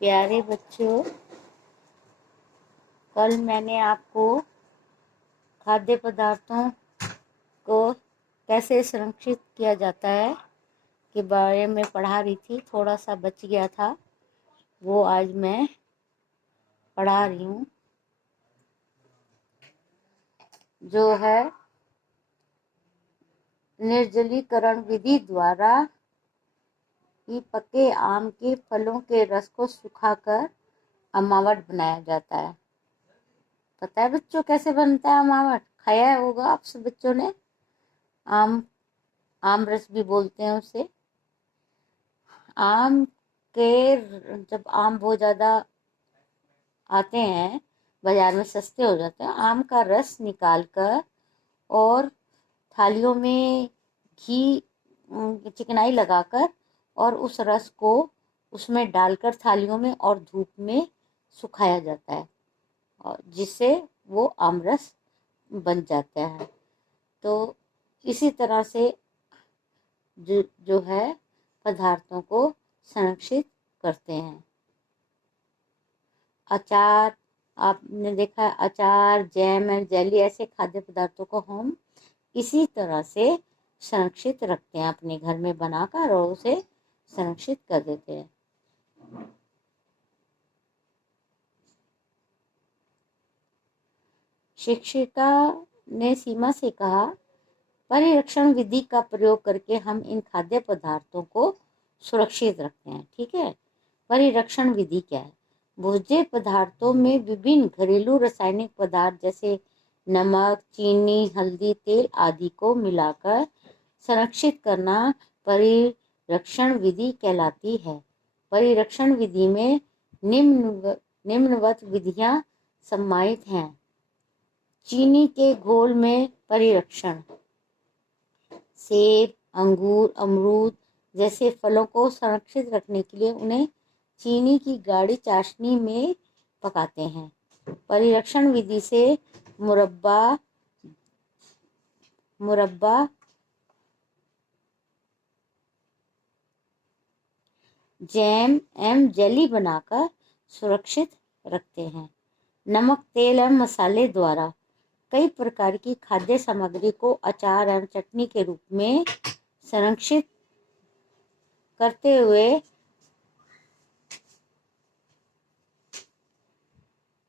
प्यारे बच्चों, कल मैंने आपको खाद्य पदार्थों को कैसे संरक्षित किया जाता है के बारे में पढ़ा रही थी। थोड़ा सा बच गया था, वो आज मैं पढ़ा रही हूँ। जो है निर्जलीकरण विधि द्वारा ही पके आम के फलों के रस को सुखाकर अमावट बनाया जाता है। पता है बच्चों कैसे बनता है अमावट? खाया होगा आप सब बच्चों ने। आम रस भी बोलते हैं उसे। आम के जब आम बहुत ज़्यादा आते हैं, बाजार में सस्ते हो जाते हैं, आम का रस निकाल कर और थालियों में घी चिकनाई लगाकर और उस रस को उसमें डालकर थालियों में और धूप में सुखाया जाता है, और जिससे वो आमरस बन जाता है। तो इसी तरह से जो है पदार्थों को संरक्षित करते हैं। अचार, आपने देखा है, अचार, जैम एंड जेली ऐसे खाद्य पदार्थों को हम इसी तरह से संरक्षित रखते हैं अपने घर में बनाकर, और उसे संरक्षित कर देते हैं। शिक्षिका ने सीमा से कहा, परिरक्षण विधि का प्रयोग करके हम इन खाद्य पदार्थों को सुरक्षित रखते हैं। ठीक है, परिरक्षण विधि क्या है? भोज्य पदार्थों में विभिन्न घरेलू रासायनिक पदार्थ जैसे नमक, चीनी, हल्दी, तेल आदि को मिलाकर संरक्षित करना परिरक्षण विधि कहलाती है। परिरक्षण विधि में निम्नवत विधियां सम्मानित हैं। चीनी के घोल में परिरक्षण। सेब, अंगूर, अमरूद जैसे फलों को संरक्षित रखने के लिए उन्हें चीनी की गाढ़ी चाशनी में पकाते हैं। परिरक्षण विधि से मुरब्बा, जैम एवं जेली बनाकर सुरक्षित रखते हैं। नमक, तेल एवं मसाले द्वारा कई प्रकार की खाद्य सामग्री को अचार एवं चटनी के रूप में संरक्षित करते हुए,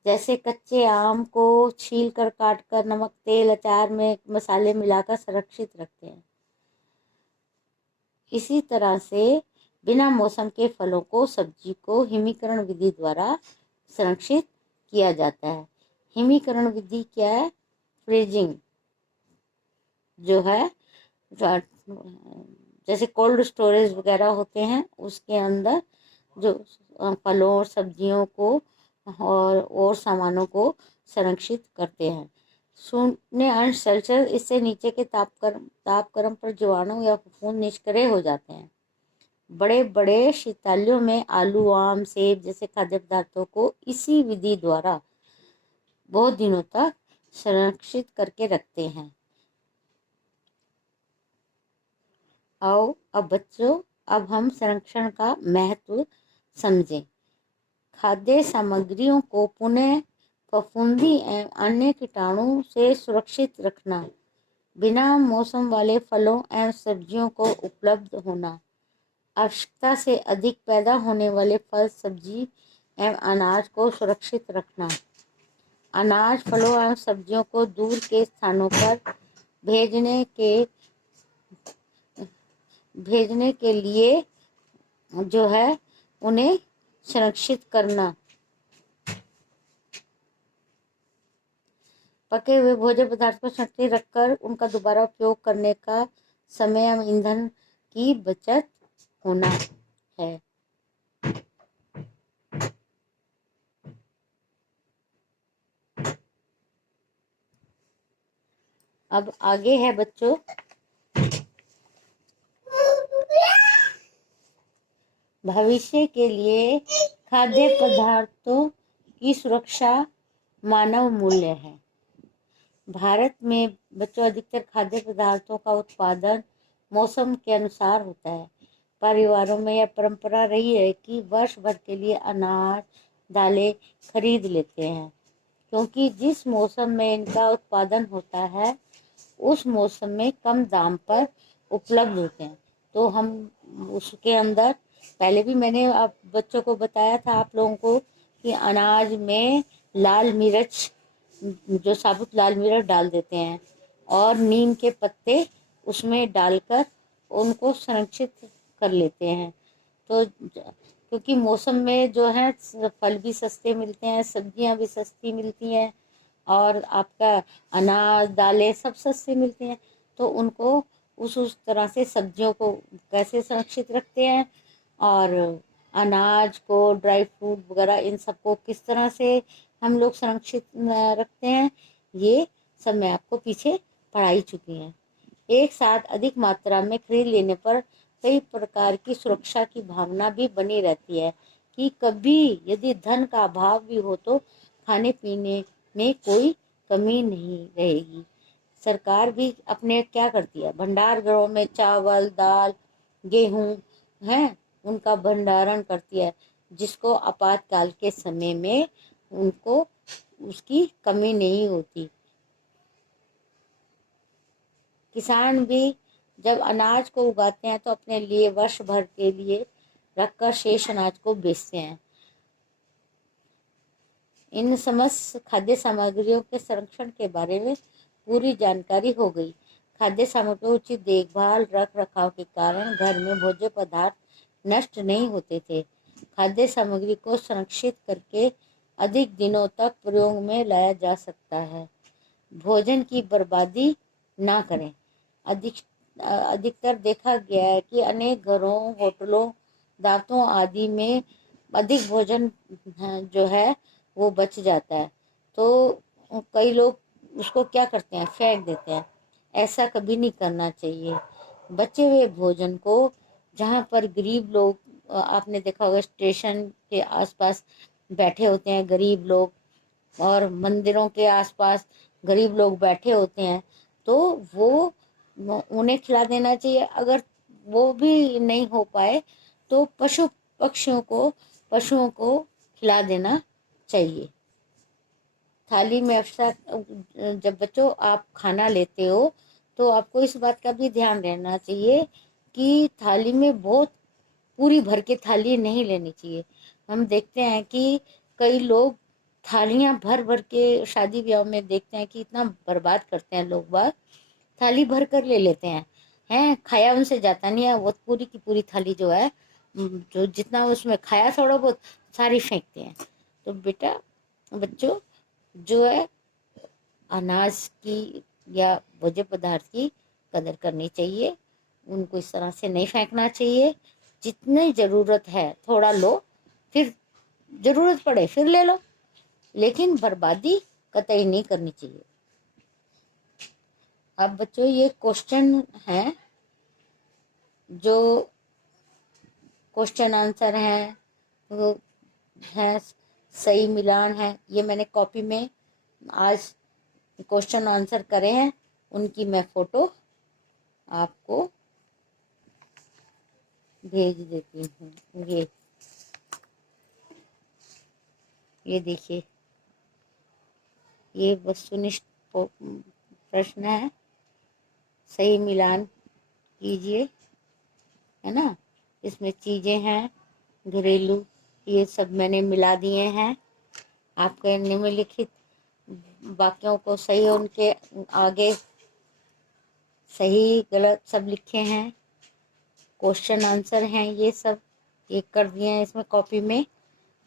जैसे कच्चे आम को छील कर, काट कर नमक, तेल, अचार में मसाले मिलाकर संरक्षित रखते हैं। इसी तरह से बिना मौसम के फलों को, सब्जी को हिमीकरण विधि द्वारा संरक्षित किया जाता है। हिमीकरण विधि क्या है? फ्रीजिंग जो है, जैसे कोल्ड स्टोरेज वगैरह होते हैं, उसके अंदर जो फलों और सब्जियों को और सामानों को संरक्षित करते हैं। 0° इससे नीचे के तापक्रम पर जीवाणु या फफूंद निष्क्रिय हो जाते हैं। बड़े बड़े शीतल्यों में आलू, आम, सेब जैसे खाद्य पदार्थों को इसी विधि द्वारा बहुत दिनों तक संरक्षित करके रखते हैं। आओ अब बच्चों, अब हम संरक्षण का महत्व समझें। खाद्य सामग्रियों को पुनः फफूंदी एवं अन्य कीटाणु से सुरक्षित रखना, बिना मौसम वाले फलों एवं सब्जियों को उपलब्ध होना, आवश्यकता से अधिक पैदा होने वाले फल, सब्जी एवं अनाज को सुरक्षित रखना, अनाज, फलों एवं सब्जियों को दूर के स्थानों पर भेजने के लिए जो है उन्हें संरक्षित करना, पके हुए भोज्य पदार्थ को सुरक्षित रखकर उनका दोबारा उपयोग करने का समय एवं ईंधन की बचत होना है। अब आगे है बच्चों, भविष्य के लिए खाद्य पदार्थों की सुरक्षा मानव मूल्य है। भारत में बच्चों अधिकतर खाद्य पदार्थों का उत्पादन मौसम के अनुसार होता है। परिवारों में यह परंपरा रही है कि वर्ष भर के लिए अनाज दालें खरीद लेते हैं, क्योंकि जिस मौसम में इनका उत्पादन होता है उस मौसम में कम दाम पर उपलब्ध होते हैं। तो हम उसके अंदर पहले भी मैंने आप बच्चों को बताया था, आप लोगों को, कि अनाज में लाल मिर्च, जो साबुत लाल मिर्च डाल देते हैं और नीम के पत्ते उसमें डालकर उनको संरक्षित कर लेते हैं। तो क्योंकि मौसम में जो है फल भी सस्ते मिलते हैं, सब्जियां भी सस्ती मिलती हैं और आपका अनाज दालें सब सस्ते मिलते हैं, तो उनको उस तरह से सब्जियों को कैसे संरक्षित रखते हैं और अनाज को, ड्राई फ्रूट वगैरह इन सबको किस तरह से हम लोग संरक्षित रखते हैं, ये सब मैं आपको पीछे पढ़ाई चुकी हैं। एक साथ अधिक मात्रा में खरीद लेने पर कई प्रकार की सुरक्षा की भावना भी बनी रहती है कि कभी यदि धन का अभाव भी हो तो खाने पीने में कोई कमी नहीं रहेगी। सरकार भी अपने क्या करती है, भंडार गृहों में चावल दाल गेहूं है उनका भंडारण करती है, जिसको आपातकाल के समय में उनको उसकी कमी नहीं होती। किसान भी जब अनाज को उगाते हैं तो अपने लिए वर्ष भर के लिए रखकर शेष अनाज को बेचते हैं। इन समस्त खाद्य सामग्रियों के संरक्षण के बारे में पूरी जानकारी हो गई। खाद्य सामग्री उचित देखभाल रख रखाव के कारण घर में भोज्य पदार्थ नष्ट नहीं होते थे। खाद्य सामग्री को संरक्षित करके अधिक दिनों तक प्रयोग में लाया जा सकता है। भोजन की बर्बादी ना करें। अधिकतर देखा गया है कि अनेक घरों, होटलों, दावतों आदि में अधिक भोजन जो है वो बच जाता है, तो कई लोग उसको क्या करते हैं, फेंक देते हैं। ऐसा कभी नहीं करना चाहिए। बचे हुए भोजन को जहाँ पर गरीब लोग, आपने देखा होगा स्टेशन के आसपास बैठे होते हैं गरीब लोग और मंदिरों के आसपास गरीब लोग बैठे होते हैं, तो वो उन्हें खिला देना चाहिए। अगर वो भी नहीं हो पाए तो पशुओं को खिला देना चाहिए। थाली में अक्सर जब बच्चों आप खाना लेते हो तो आपको इस बात का भी ध्यान रहना चाहिए कि थाली में बहुत पूरी भर के थाली नहीं लेनी चाहिए। हम देखते हैं कि कई लोग थालियां भर भर के, शादी ब्याह में देखते हैं कि इतना बर्बाद करते हैं लोग बाग, थाली भर कर ले लेते हैं, खाया उनसे जाता नहीं है। वो पूरी की पूरी थाली जो है, जो जितना उसमें खाया थोड़ा बहुत सारी फेंकते हैं। तो बेटा बच्चों जो है अनाज की या भोज्य पदार्थ की कदर करनी चाहिए, उनको इस तरह से नहीं फेंकना चाहिए। जितनी ज़रूरत है थोड़ा लो, फिर ज़रूरत पड़े फिर ले लो, लेकिन बर्बादी कतई नहीं करनी चाहिए। अब बच्चों ये क्वेश्चन है, जो क्वेश्चन आंसर हैं वो है, सही मिलान है, ये मैंने कॉपी में आज क्वेश्चन आंसर करे हैं, उनकी मैं फोटो आपको भेज देती हूँ। ये देखिए, ये वस्तुनिष्ठ प्रश्न है, सही मिलान कीजिए, है ना। इसमें चीज़ें हैं घरेलू, ये सब मैंने मिला दिए हैं। आपके निम्नलिखित वाक्यों को सही, उनके आगे सही गलत सब लिखे हैं, क्वेश्चन आंसर हैं, ये सब एक कर दिए हैं इसमें कॉपी में।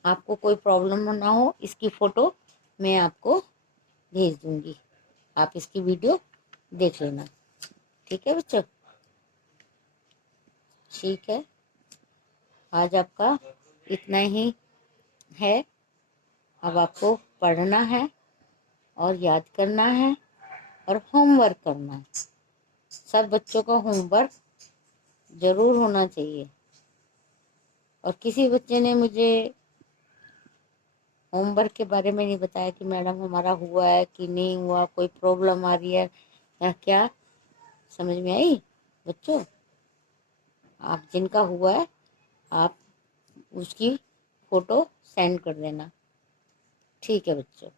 आपको कोई प्रॉब्लम ना हो, इसकी फ़ोटो मैं आपको भेज दूंगी, आप इसकी वीडियो देख लेना। ठीक है बच्चों, ठीक है, आज आपका इतना ही है। अब आपको पढ़ना है और याद करना है और होमवर्क करना है। सब बच्चों का होमवर्क ज़रूर होना चाहिए। और किसी बच्चे ने मुझे होमवर्क के बारे में नहीं बताया कि मैडम हमारा हुआ है कि नहीं हुआ, कोई प्रॉब्लम आ रही है या क्या, समझ में आई बच्चों? आप जिनका हुआ है आप उसकी फ़ोटो सेंड कर देना। ठीक है बच्चों।